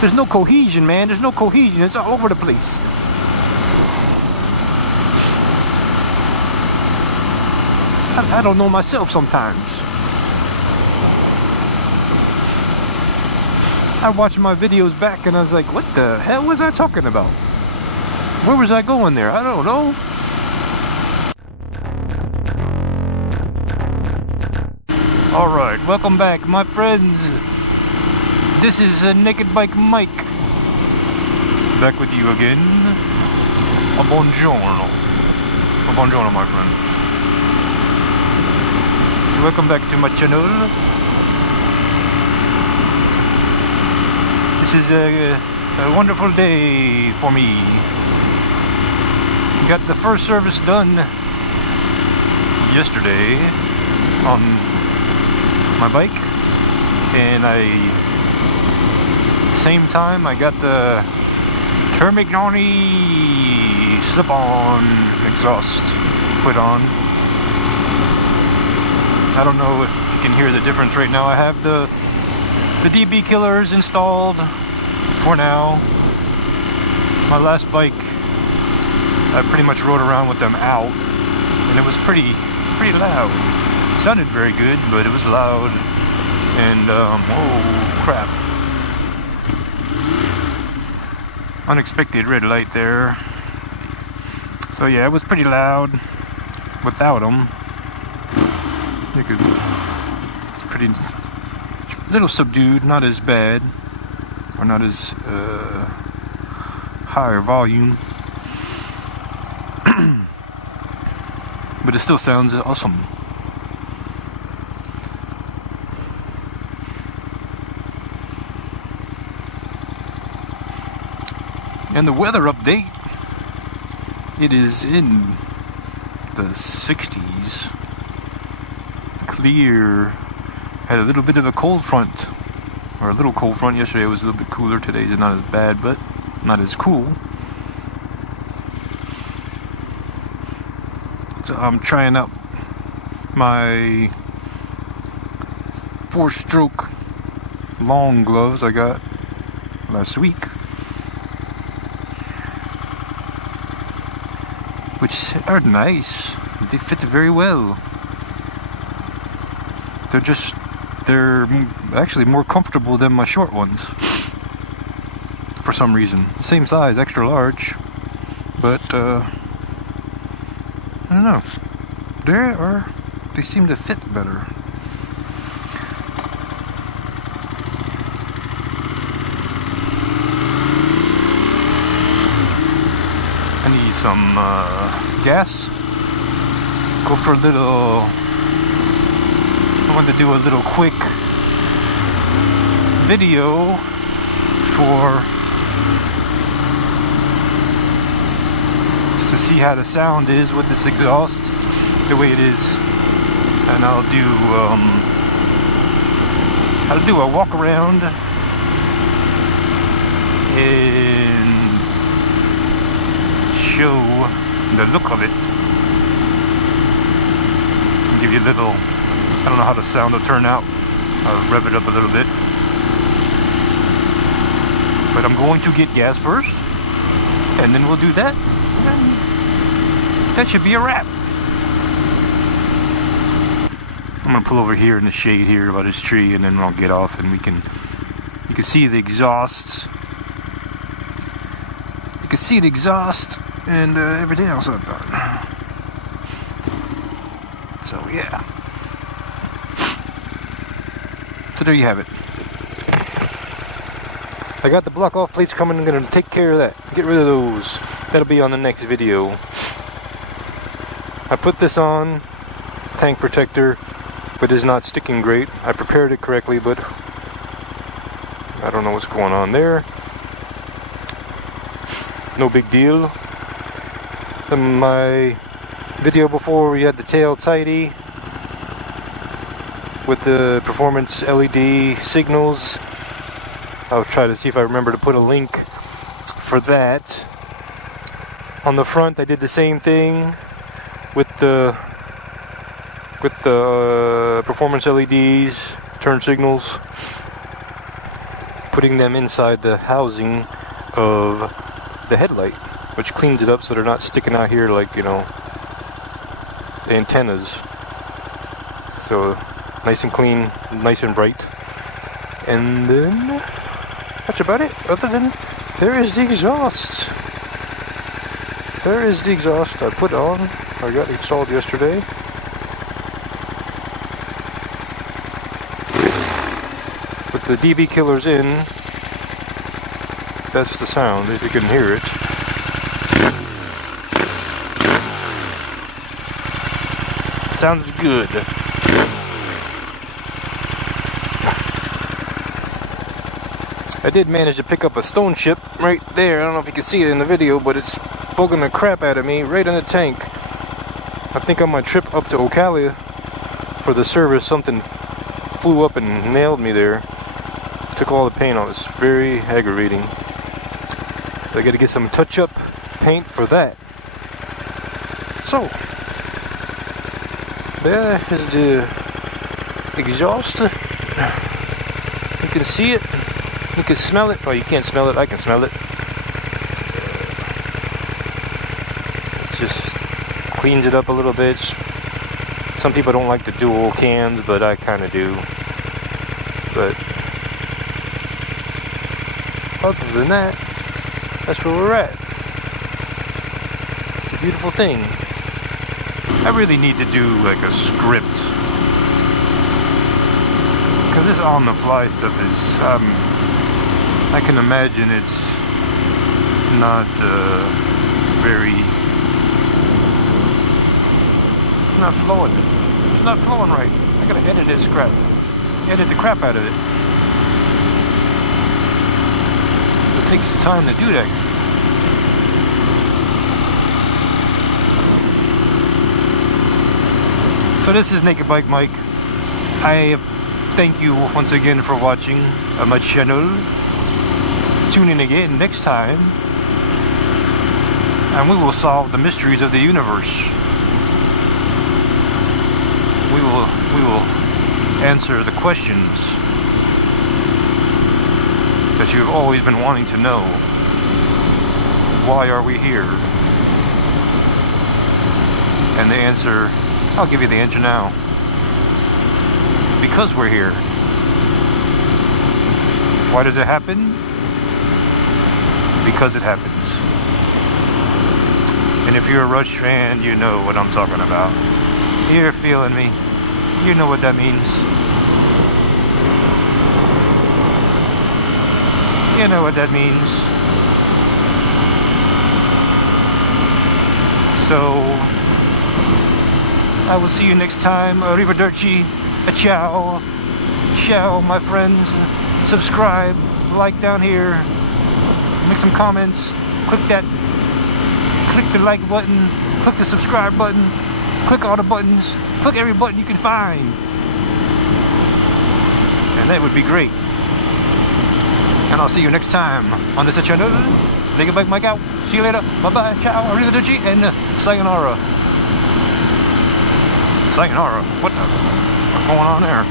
There's no cohesion, man. There's no cohesion. It's all over the place. I don't know myself sometimes. I watched my videos back and I was like, what the hell was I talking about? Where was I going there? I don't know. Alright, welcome back, my friends. This is Naked Bike Mike. Back with you again. A buongiorno. A buongiorno, my friends. Welcome back to my channel. This is a wonderful day for me. Got the first service done yesterday on my bike, and same time I got the Termignoni slip-on exhaust put on. I don't know if you can hear the difference right now. I have the DB killers installed for now. My last bike, I pretty much rode around with them out, and it was pretty loud. It sounded very good, but it was loud, and oh crap. Unexpected red light there. So yeah, it was pretty loud without them. It's pretty little subdued, not as bad, or not as higher volume. But it still sounds awesome. And the weather update, it is in the 60s. Clear. Had a little bit of a cold front, or a little cold front. Yesterday it was a little bit cooler. Today is not as bad, but not as cool. So I'm trying out my 4-stroke long gloves I got last week, which are nice. They fit very well. They're actually more comfortable than my short ones for some reason. Same size, extra large, but I don't know. They seem to fit better. I need some gas. Go for a little. I wanted to do a little quick video just to see how the sound is with this exhaust, the way it is, and I'll do a walk around and show the look of it. Give you a little. I don't know how the sound will turn out. I'll rev it up a little bit. But I'm going to get gas first, and then we'll do that. And that should be a wrap. I'm gonna pull over here in the shade here by this tree, and then I'll get off, and you can see the exhaust. You can see the exhaust and everything else I've done. So yeah. So there you have it. I got the block off plates coming. I'm going to take care of that. Get rid of those. That'll be on the next video. I put this on, tank protector, but it's not sticking great. I prepared it correctly, but I don't know what's going on there. No big deal. In my video before, we had the tail tidy with the performance LED signals. I'll try to see if I remember to put a link for that. On the front, I did the same thing with the performance LEDs, turn signals. putting them inside the housing of the headlight, which cleans it up so they're not sticking out here like, you know, the antennas. So nice and clean, nice and bright. And then that's about it. Other than there is the exhaust. There is the exhaust I put on. I got installed yesterday. With the DB killers in, that's the sound, if you can hear it. Sounds good. I did manage to pick up a stone chip right there. I don't know if you can see it in the video, but it's poking the crap out of me right in the tank. I think on my trip up to Ocala for the service, something flew up and nailed me there. Took all the paint off. It's very aggravating. So I got to get some touch-up paint for that. So there is the exhaust. You can see it. You can smell it. Well, you can't smell it. I can smell it. It just cleans it up a little bit. Some people don't like the dual cams, but I kind of do. But other than that, that's where we're at. It's a beautiful thing. I really need to do like a script, because this on-the-fly stuff is, I can imagine it's not very, it's not flowing. It's not flowing right. I gotta edit this crap. Edit the crap out of it. It takes the time to do that. So this is Naked Bike Mike. I thank you once again for watching my channel. Tune in again next time, and we will solve the mysteries of the universe. We will answer the questions that you've always been wanting to know. Why are we here? And the answer, I'll give you the answer now. Because we're here. Why does it happen? Because it happens. And if you're a Rush fan, you know what I'm talking about. You're feeling me. You know what that means. You know what that means. So I will see you next time. Arrivederci. Ciao. Ciao, my friends. Subscribe. Like down here. Make some comments. Click the like button. Click the subscribe button. Click all the buttons. Click every button you can find. And that would be great. And I'll see you next time on this channel. Naked Bike Mike out. See you later. Bye bye. Ciao. Arrivederci. And sayonara. Sayonara. What's going on there?